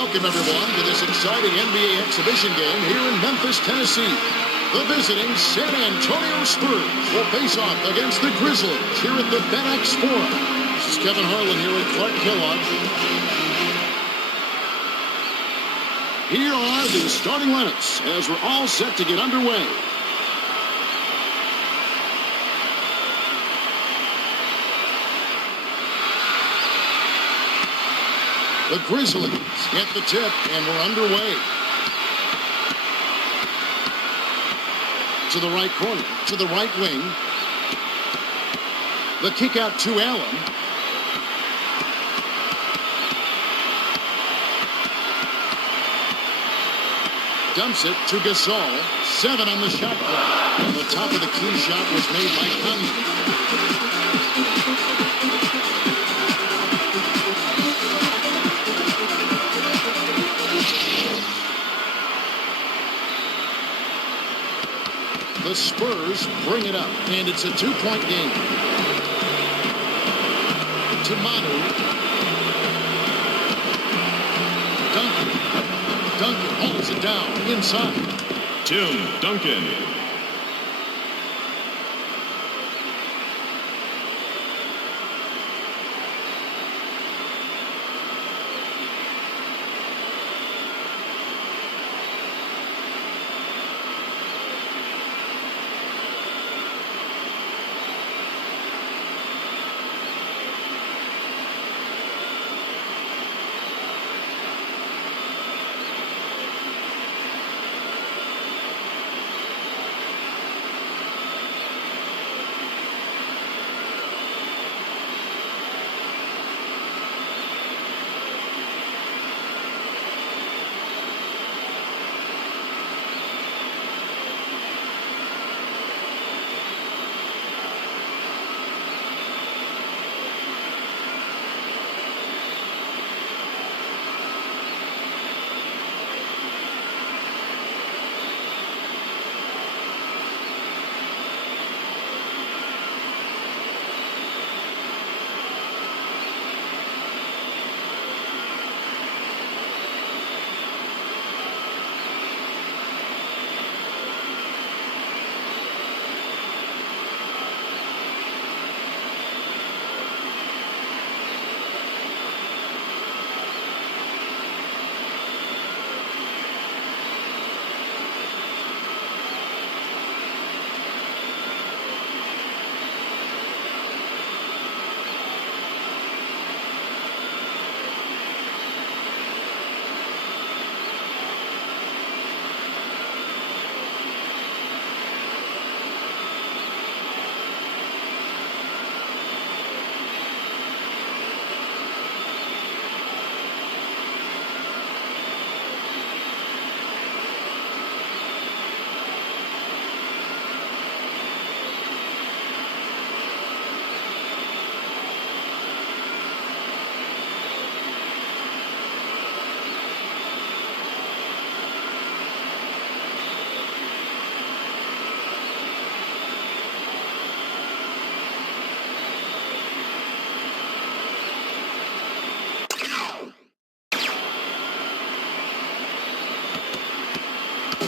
Welcome, everyone, to this exciting NBA exhibition game here in Memphis, Tennessee. The visiting San Antonio Spurs will face off against the Grizzlies here at the FedEx Forum. This is Kevin Harlan here with Clark Kellogg. Here are the starting lineups as we're all set to get underway. The Grizzlies get the tip, and we're underway. To the right corner, to the right wing. The kick out to Allen. Dumps it to Gasol. 7 on the shot clock. And the top of the key shot was made by Kanye. The Spurs bring it up, and it's a 2-point game. To Manu. Duncan holds it down inside. Tim Duncan.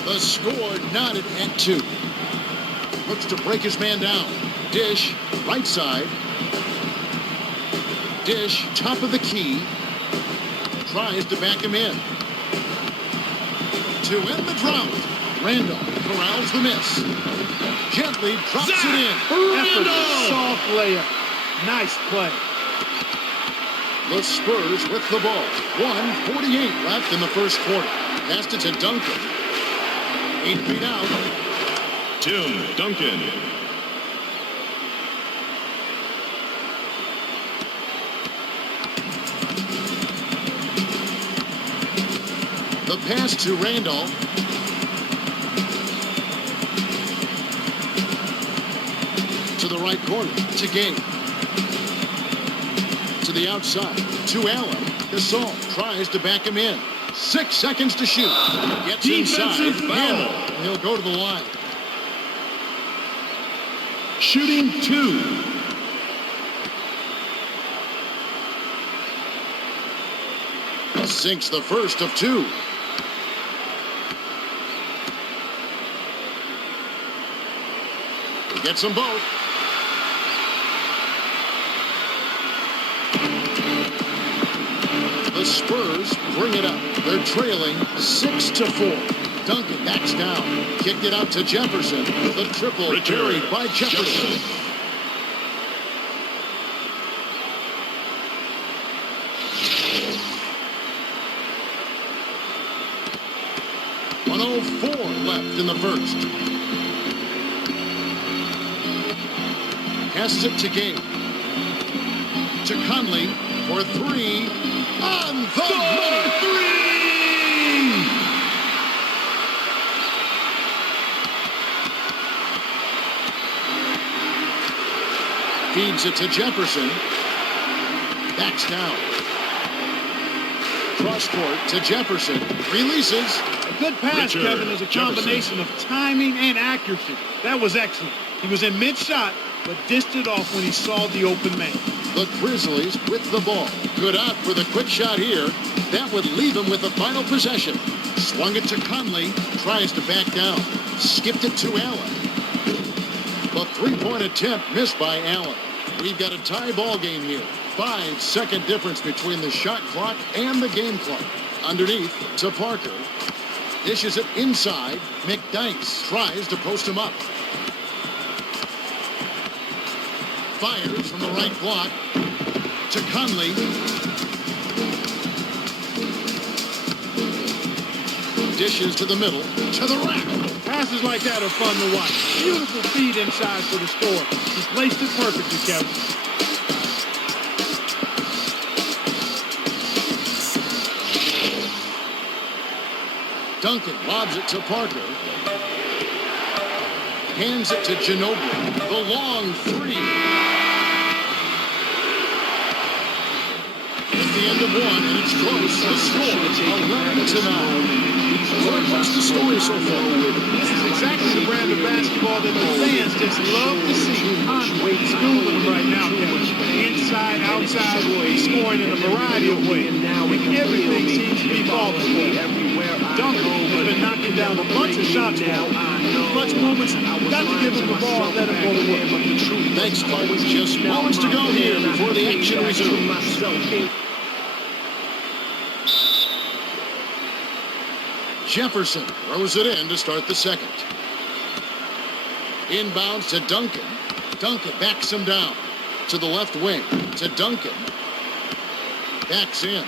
The score knotted at 2. Looks to break his man down. Dish, right side. Dish, top of the key. Tries to back him in. To end the drought. Randall corrals the miss. Gently drops it in. Effortless, soft layup. Nice play. The Spurs with the ball. 1:48 left in the first quarter. Passed it to Duncan. 8 feet out. Tim Duncan. The pass to Randall. To the right corner. To Gabe. To the outside. To Allen. Gasol tries to back him in. 6 seconds to shoot. Gets Defensive inside. foul. And he'll go to the line. Shooting 2. Sinks the first of two. He gets them both. The Spurs bring it up. They're trailing 6-4. Duncan backs down. Kicked it out to Jefferson. The triple carried by Jefferson. 104 left in the first. Passes it to Gabe. To Conley for three. On the money. Three! Feeds it to Jefferson. Backs down. Cross court to Jefferson. Releases. A good pass, Kevin, is a combination of timing and accuracy. That was excellent. He was in mid-shot, but dished it off when he saw the open man. The Grizzlies with the ball. Good out for the quick shot here. That would leave him with the final possession. Swung it to Conley. Tries to back down. Skipped it to Allen. The three-point attempt missed by Allen. We've got a tie ball game here. 5-second difference between the shot clock and the game clock. Underneath to Parker. Dishes it inside. McDyess tries to post him up. Fires from the right block to Conley. Dishes to the middle, to the rack. Passes like that are fun to watch. Beautiful feed inside for the score. He placed it perfectly, Kevin. Duncan lobs it to Parker. Hands it to Ginobili. The long three. At the end of one, and it's close. The score, 11-9. What's the story so far? This is exactly the brand of basketball that the fans just love to see. Conway schooling right now, Kevin. Inside, outside, scoring in a variety of ways. And everything seems to be falling for him. Duncan has been knocking down a bunch of shots now. Clutch moments, got to give him the ball and let him go to work. Thanks, Clark. Just moments to go here before the action resumes. Jefferson throws it in to start the second. Inbounds to Duncan. Duncan backs him down to the left wing to Duncan. Backs in.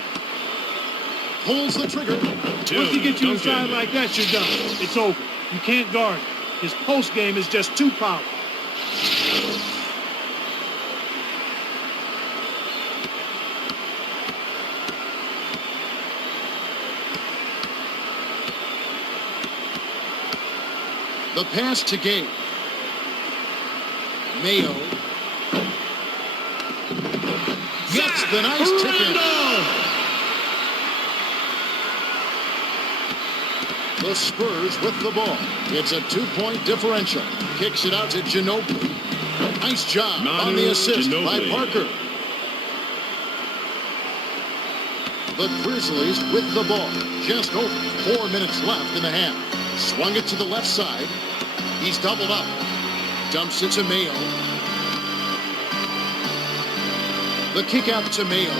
Pulls the trigger. Once he gets you inside like that, you're done. It's over. You can't guard him. His post game is just too powerful. The pass to Gabe. Mayo. Gets the nice tip in. The Spurs with the ball. It's a 2-point differential. Kicks it out to Ginobili. Nice job on the assist by Parker. The Grizzlies with the ball. Just over 4 minutes left in the half. Swung it to the left side. He's doubled up. Dumps it to Mayo. The kick out to Mayo.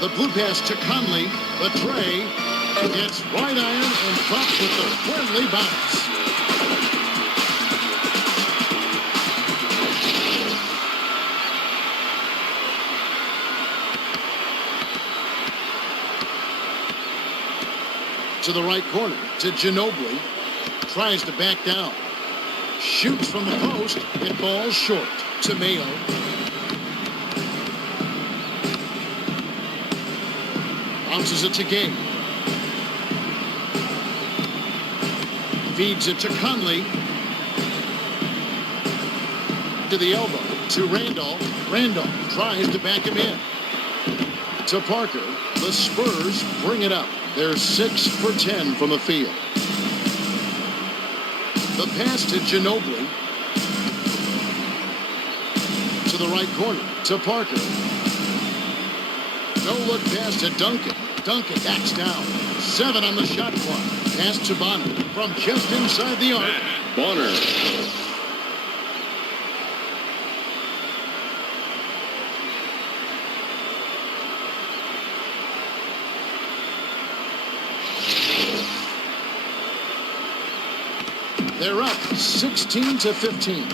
The blue pass to Conley. The tray. Gets right iron and drops with the friendly bounce. To the right corner, to Ginobili. Tries to back down. Shoots from the post. It falls short to Mayo. Bounces it to Gabe. Feeds it to Conley. To the elbow, to Randolph. Randolph tries to back him in. To Parker. The Spurs bring it up. They're 6 for 10 from the field. The pass to Ginobili. to the right corner to Parker. No look pass to Duncan. Duncan backs down. 7 on the shot clock. Pass to Bonner from just inside the arc. Bonner. They're up 16-15.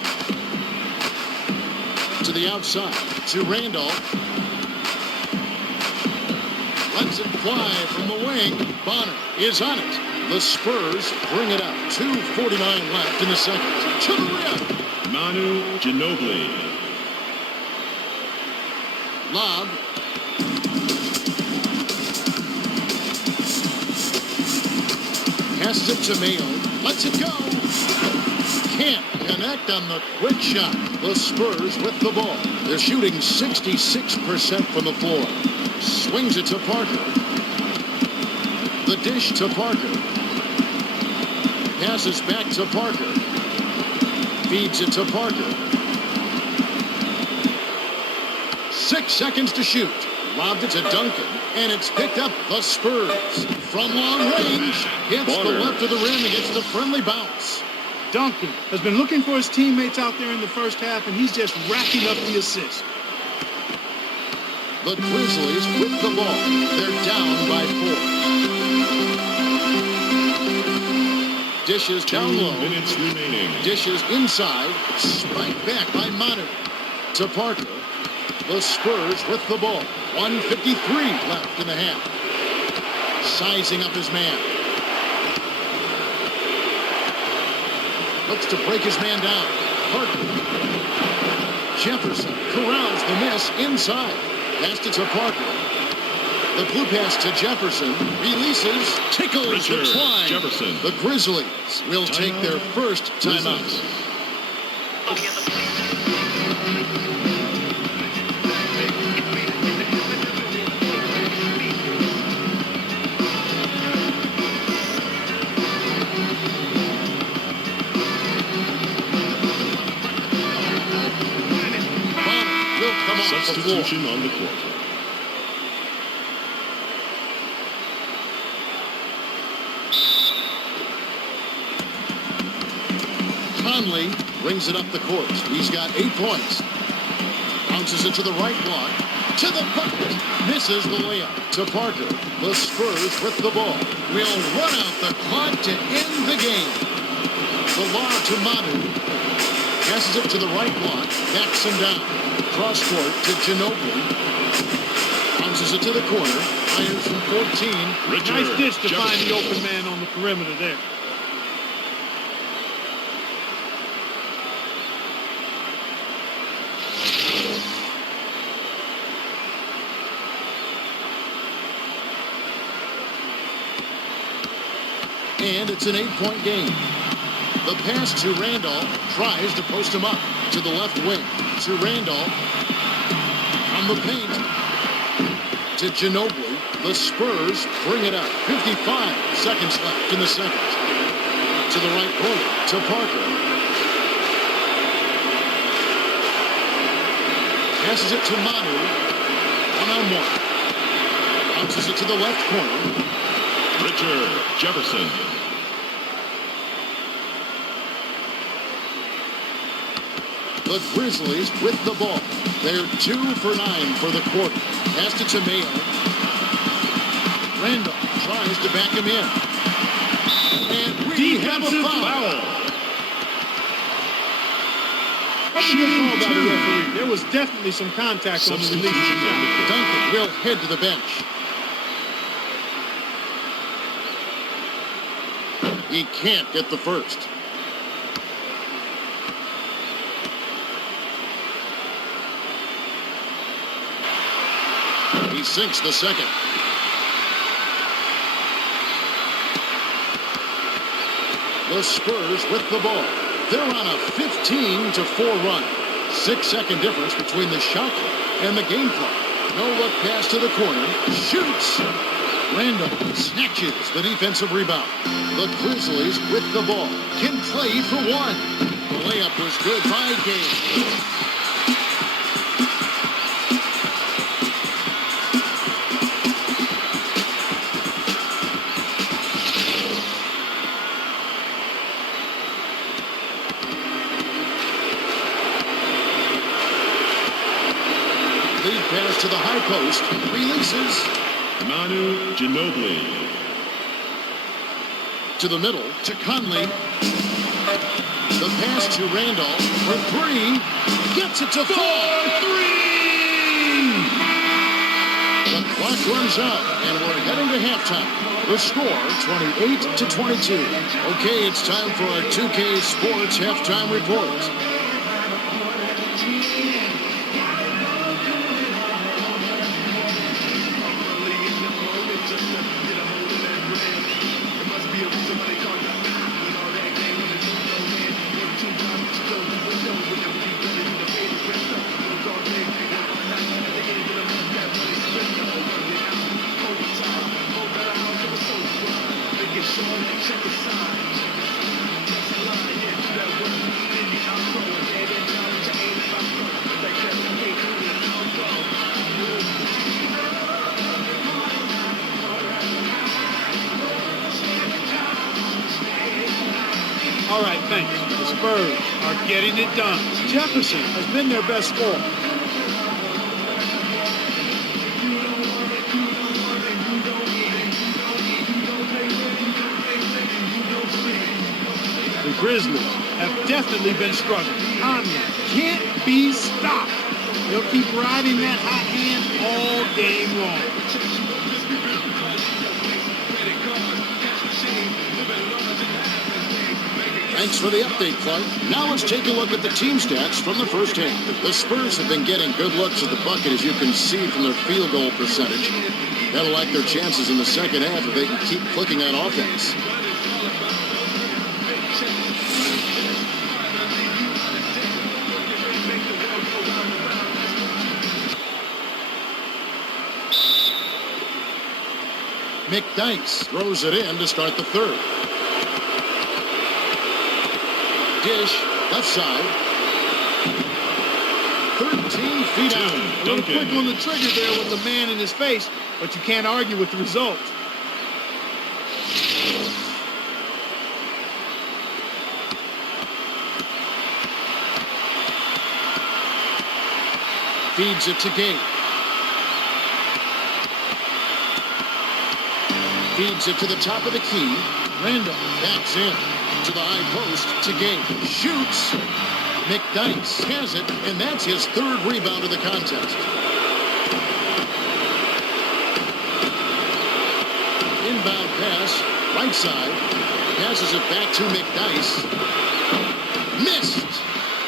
To the outside, to Randolph. Lets it fly from the wing. Bonner is on it. The Spurs bring it up. 2:49 left in the second. To the rim. Manu Ginobili. Lob. Passes it to Mayo. Lets it go. Can't connect on the quick shot. The Spurs with the ball. They're shooting 66% from the floor. Swings it to Parker. The dish to Parker. Passes back to Parker. Feeds it to Parker. 6 seconds to shoot. Lobbed it to Duncan. And it's picked up. The Spurs from long range. Hits the left of the rim and gets the friendly bounce. Duncan has been looking for his teammates out there in the first half, and he's just racking up the assists. The Grizzlies with the ball. They're down by 4. Dishes down 2 low. minutes remaining. Dishes inside. Spike back by Manu. To Parker. The Spurs with the ball. 1:53 left in the half. Sizing up his man. Looks to break his man down. Parker. Jefferson corrals the miss inside. Passed it to Parker. The blue pass to Jefferson. Releases. Tickles the twine. Jefferson. The Grizzlies will take their first timeout. Substitution on the court. Conley brings it up the court. He's got 8 points. Bounces it to the right block. To the bucket. Misses the layup. To Parker. The Spurs with the ball. Will run out the clock to end the game. The lob to Manu. Passes it to the right block. Backs him down. Cross court to Ginobili. Bounces it to the corner. Fires from 14. Nice dish to find the open man on the perimeter there. And it's an 8-point game. The pass to Randolph. Tries to post him up to the left wing. To Randolph. On the paint. To Ginobili. The Spurs bring it up. 55 seconds left in the second. To the right corner. To Parker. Passes it to Manu. One-on-one. Bounces it to the left corner. Richard Jefferson. The Grizzlies with the ball. They're 2 for 9 for the quarter. Passed it to Mayo. Randolph tries to back him in. And we have a foul. There was definitely some contact on the release. Duncan will head to the bench. He can't get the first. He sinks the second. The Spurs with the ball. They're on a 15-4 run. 6-second difference between the shot clock and the game clock. No look pass to the corner. Shoots. Randolph snatches the defensive rebound. The Grizzlies with the ball. Can play for one. The layup was good by Gage. to the high post. Releases. Manu Ginobili. To the middle. To Conley. The pass to Randolph for three. Gets it to fall. 4-3! The clock runs out, and we're heading to halftime. The score, 28-22. Okay, it's time for our 2K Sports halftime report. All right, thanks. The Spurs are getting it done. Jefferson has been their best scorer. The Grizzlies have definitely been struggling. Conley can't be stopped. They'll keep riding that hot hand all game long. Thanks for the update, Clark. Now let's take a look at the team stats from the first half. The Spurs have been getting good looks at the bucket, as you can see from their field goal percentage. They'll like their chances in the second half if they can keep clicking on offense. McDyess throws it in to start the third. Dish, left side. 13 feet out. A little quick on the trigger there with the man in his face, but you can't argue with the result. Feeds it to Gate. Feeds it to the top of the key. Randall backs in to the high post to Gate. Shoots. McDyess has it, and that's his third rebound of the contest. Inbound pass, right side. Passes it back to McDyess. Missed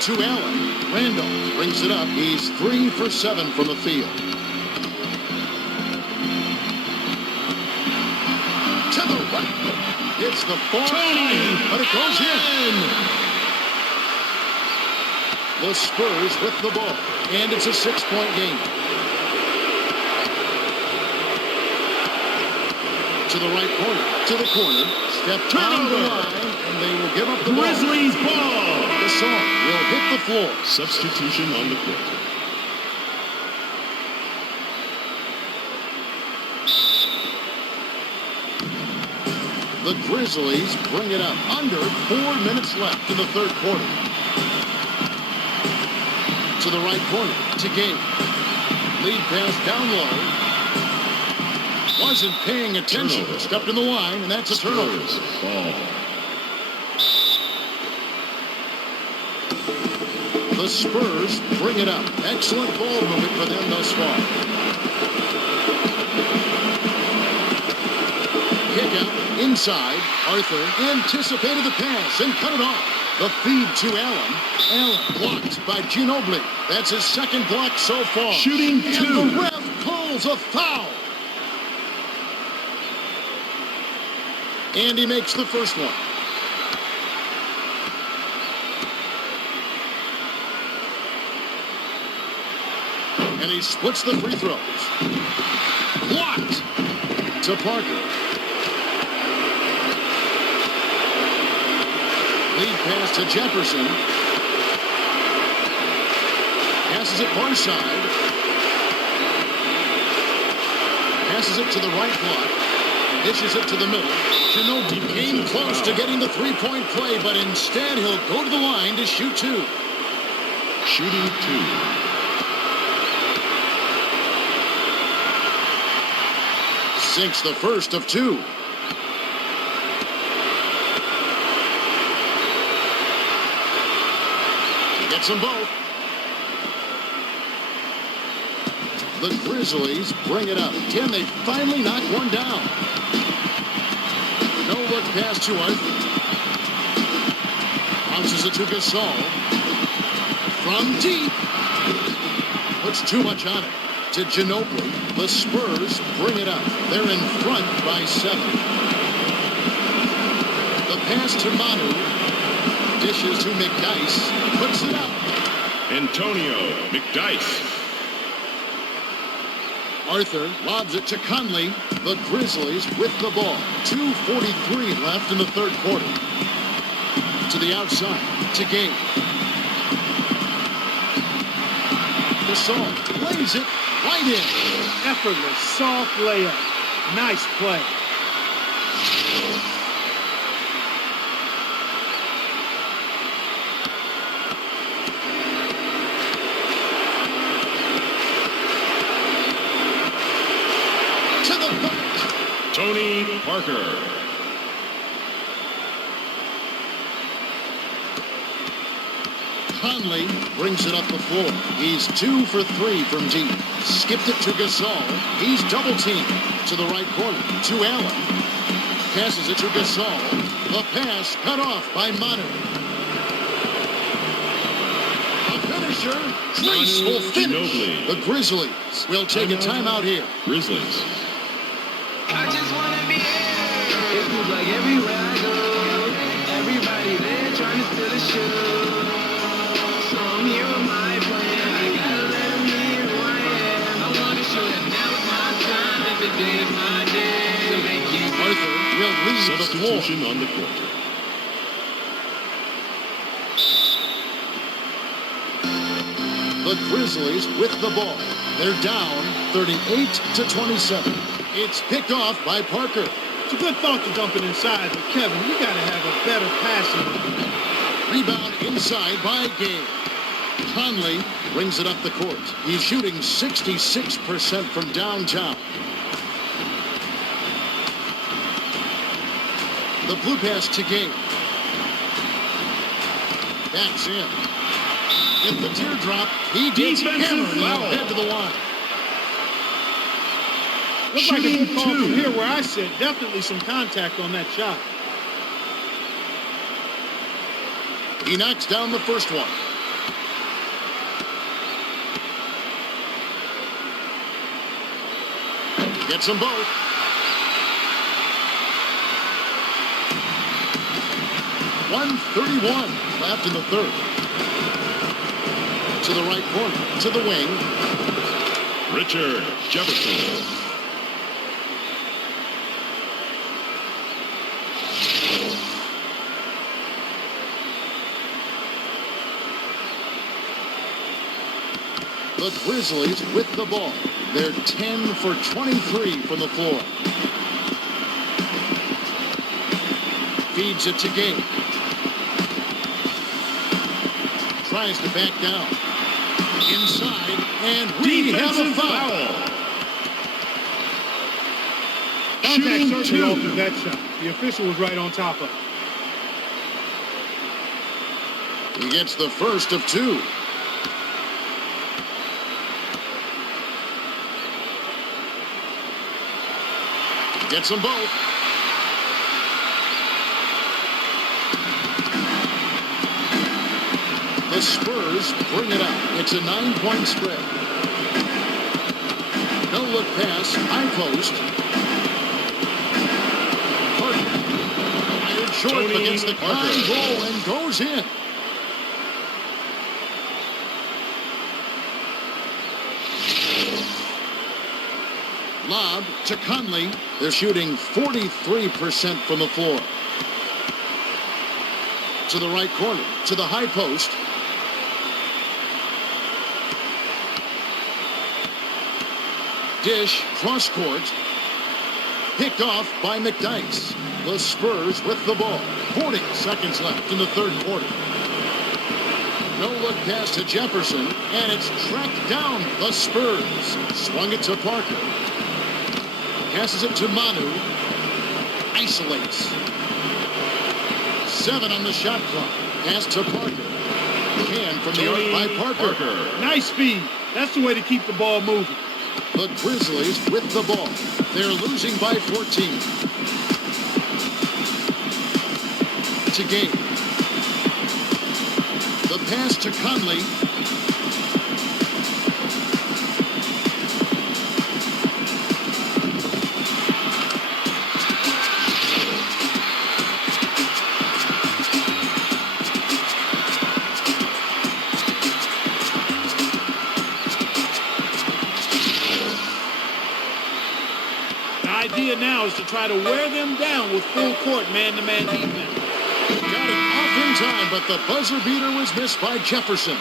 to Allen. Randall brings it up. He's 3 for 7 from the field. To the right. It's the far side, but it goes in. The Spurs with the ball, and it's a 6-point game. To the right corner, to the corner, step down the line, and they will give up the ball. Grizzlies ball. The song will hit the floor. Substitution on the court. The Grizzlies bring it up under 4 minutes left in the third quarter. To the right corner, to Gate. Lead pass down low. Wasn't paying attention. Turnover. Stepped in the line, and that's a turnover. Spurs ball. The Spurs bring it up. Excellent ball movement for them thus far. Kick out inside. Arthur anticipated the pass and cut it off. The feed to Allen. Allen blocked by Ginobili. That's his second block so far. Shooting and two. the ref calls a foul. And he makes the first one. And he splits the free throws. Blocked to Parker. Lead pass to Jefferson. Passes it far side. Passes it to the right block. Dishes it to the middle. Ginobili came close to getting the three-point play, but instead he'll go to the line to shoot two. Shooting two. Sinks the first of two. Gets them both. The Grizzlies bring it up. Can they finally knock one down? No look pass to Arthur. Bounces it to Gasol. From deep. Puts too much on it. To Ginobili. The Spurs bring it up. They're in front by 7. The pass to Manu. Dishes to McDyess. Puts it up. Antonio McDyess. Arthur lobs it to Conley. The Grizzlies with the ball. 2:43 left in the third quarter. To the outside. To Gabe. Gasol lays it right in. Effortless, soft layup. Nice play. To the back. Tony Parker. Conley brings it up the floor. He's 2 for 3 from deep. Skipped it to Gasol. He's double teamed. To the right corner. To Allen. Passes it to Gasol. The pass cut off by Manu. A finisher. Graceful finish. Ginobili. The Grizzlies will take a timeout here. Grizzlies. I just wanna be here. It feels like everywhere I go, everybody there trying to steal the show. So I'm here with my plan. I gotta let them hear who I am. I wanna show that now is my time. Every day is my day. So make it. Arthur will leave the floor. Substitution on the court. The Grizzlies with the ball. They're down 38-27. It's picked off by Parker. It's a good thought to dump it inside, but Kevin, you got to have a better passing. Rebound inside by Gabe. Conley brings it up the court. He's shooting 66% from downtown. The blue pass to Gabe. Backs in. With the teardrop, he gets Defensive hammered. foul. Head to the line. Looks like a Shooting good call two. from here where I sit. Definitely some contact on that shot. He knocks down the first one. Gets them both. .131 left in the third. To the right corner, to the wing. Richard Jefferson. The Grizzlies with the ball. They're 10 for 23 from the floor. Feeds it to Gabe. Tries to back down. Inside, and we have a Defensive foul. Contact Shooting certainly two. altered that shot. The official was right on top of it. He gets the first of two. Gets them both. The Spurs bring it up. It's a 9-point spread. No look pass. High post. Parker. Fired short Tony against the Parker. high roll and goes in. Lob to Conley. They're shooting 43% from the floor. To the right corner, to the high post. Dish, cross court. Picked off by McDyess. The Spurs with the ball. 40 seconds left in the third quarter. No look pass to Jefferson, and it's tracked down. The Spurs swung it to Parker. Passes it to Manu. Isolates. 7 on the shot clock. Pass to Parker. Hand from the arc by Parker. Nice speed. That's the way to keep the ball moving. The Grizzlies with the ball. They're losing by 14. To Gabe. The pass to Conley. The idea now is to try to wear them down with full court man-to-man defense. Got it off in time, but the buzzer beater was missed by Jefferson.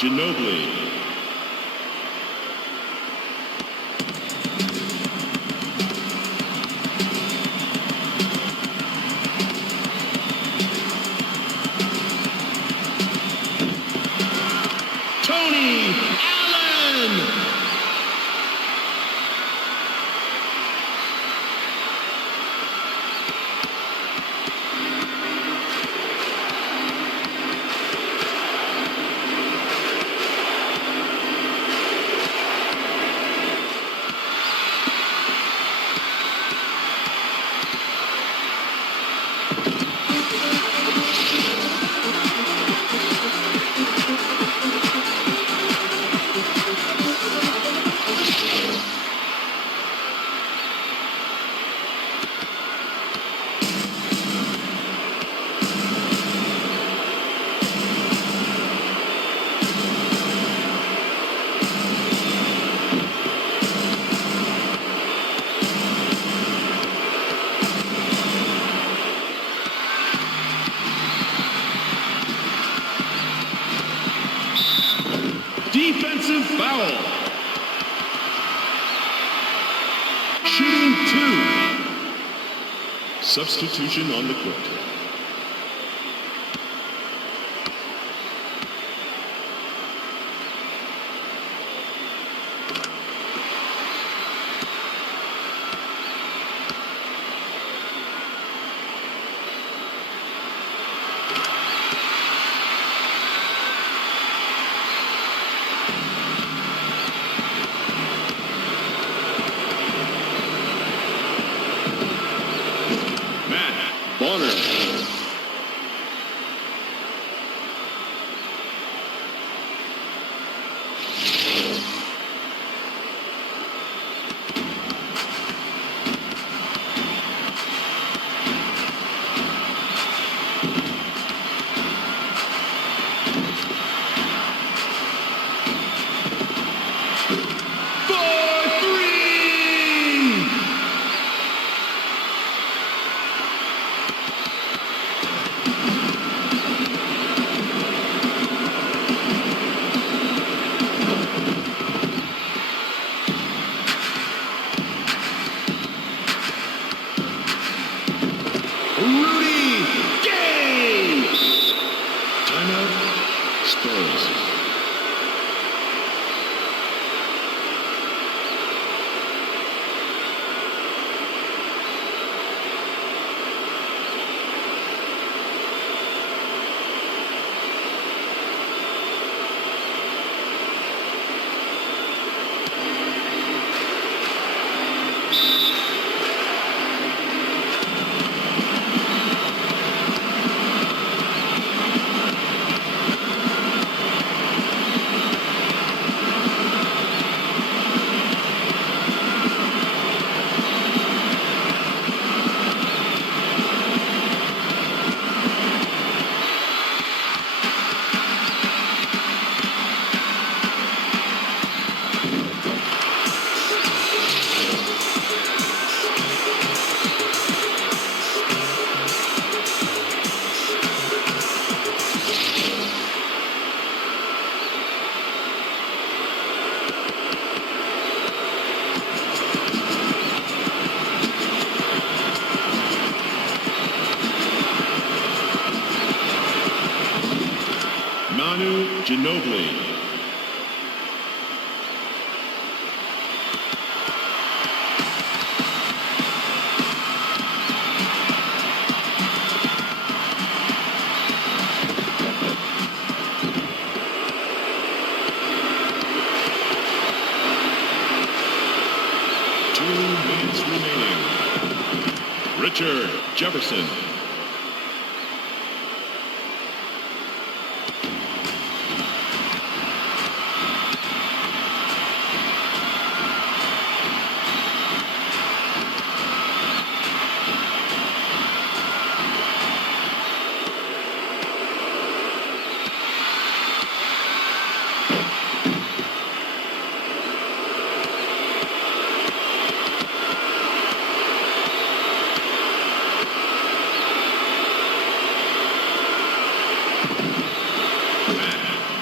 Ginobili. Tony Allen. Defensive foul. Shooting 2. Substitution on the court. Bonner. Ginobili. Richard Jefferson.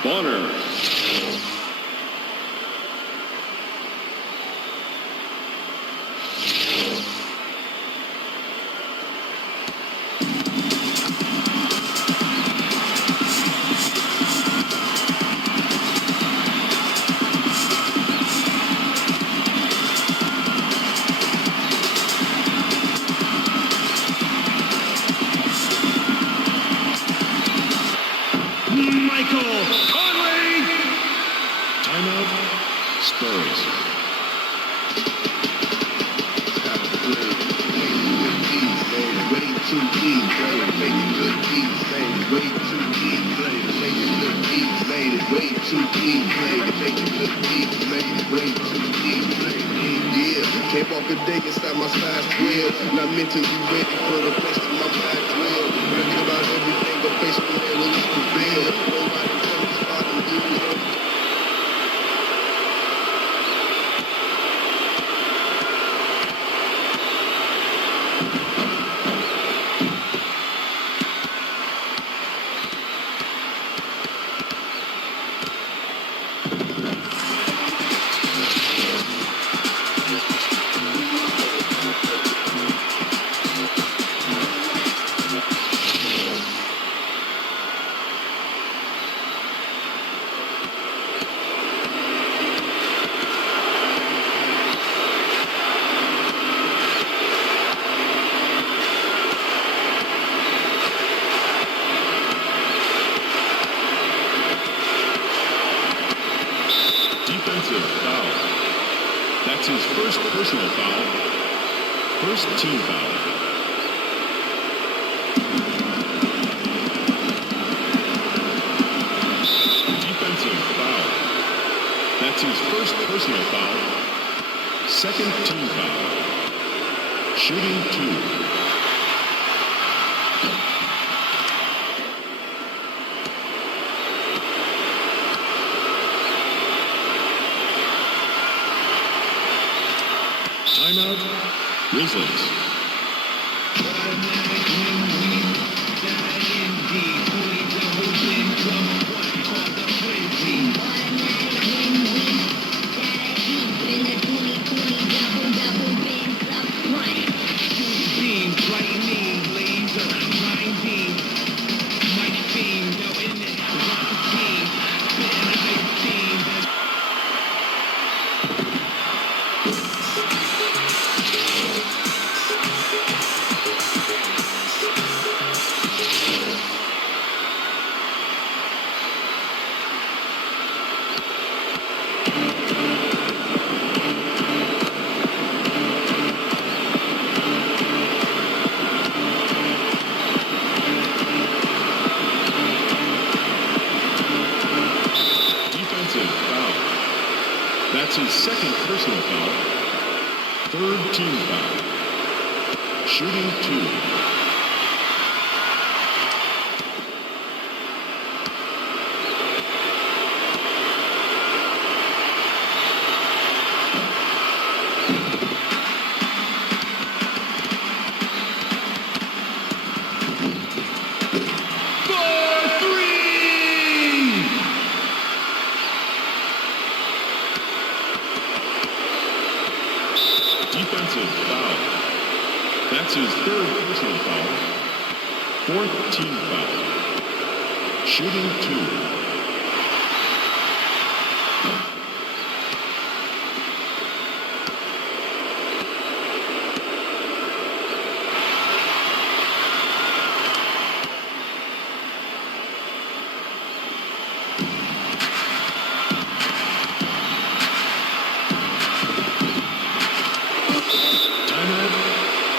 Bonner. Spurs. Can't walk a day inside my size 12. Not mentally ready for the place in my mind 12. Thinking about everything, but basically man will not prevail. Nobody tell me spot and lose. Defensive foul. That's his first personal foul. First team foul. Defensive foul. That's his first personal foul. Second team foul. Shooting 2. Timeout, Grizzlies. That's his second personal foul. Third team foul. Shooting 2. Defensive foul. That's his third personal foul. Fourth team foul. Shooting 2.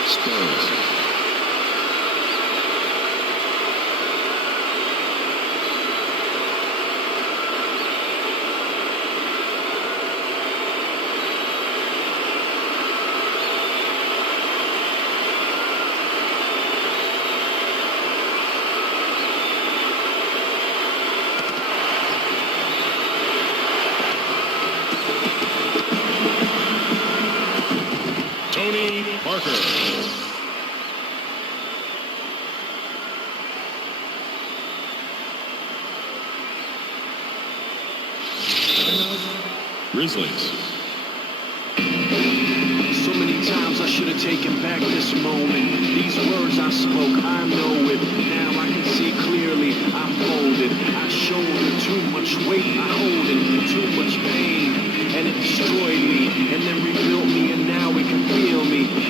Spurs. Tony Parker. Grizzlies. So many times I should have taken back this moment. These words I spoke, I know it. Now I can see clearly. I folded, I shouldered too much weight. I hold it, too much pain, and it destroyed me, and then rebuilt me, and now it can feel me.